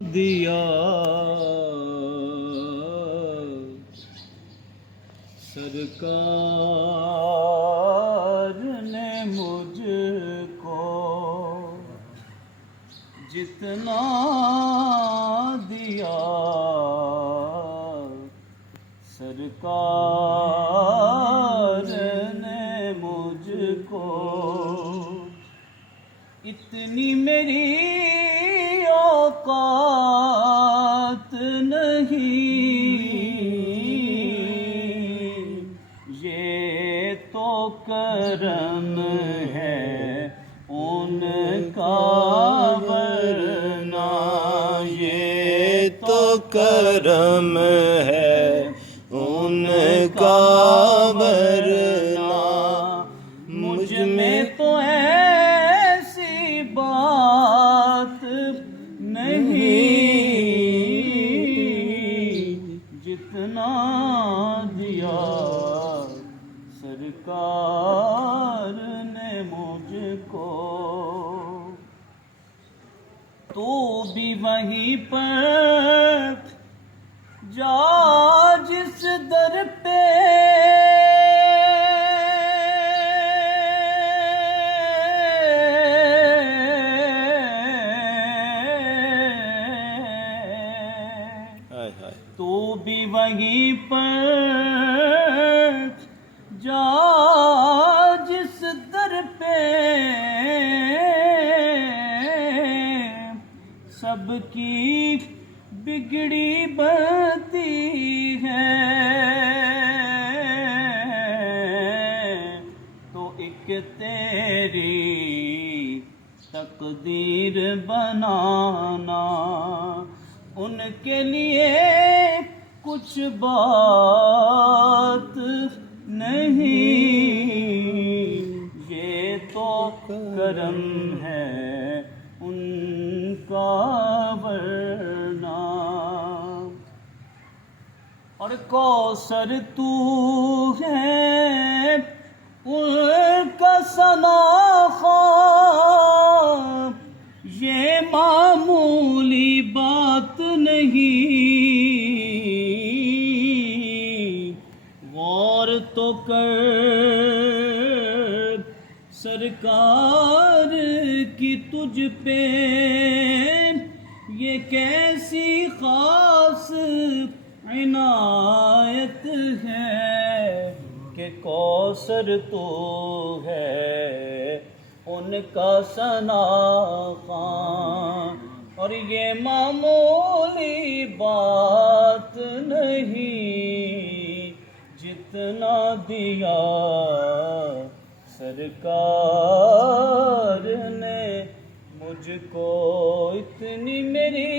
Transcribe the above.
دیا سرکار نے مجھ کو، جتنا دیا سرکار نے مجھ کو، اتنی میری اوقات نہیں، یہ تو کرم ہے ان کا، ورنہ یہ تو کرم ہے ان کا، ورنہ مجھ میں تو ایسی بات نہیں، جتنا دیا سرکار نے مجھ کو۔ تو بھی وہیں پر جا جس در پہ تو بھی وہیں پر جا جس در پہ، سب کی بگڑی بنتی ہے، تو ایک تیری تقدیر بنانا، ان کے لیے کچھ بات نہیں، یہ تو کرم ہے ان کا، ورنہ اور کوثر تو ہے ان کا ثناخوان، یہ معمولی بات نہیں، غور تو کر سرکار کی تجھ پہ یہ کیسی خاص عنایت ہے کہ کوثر تو ہے ان کا ثناخوان، اور یہ معمولی بات نہیں، جتنا دیا سرکار نے مجھ کو، اتنی میری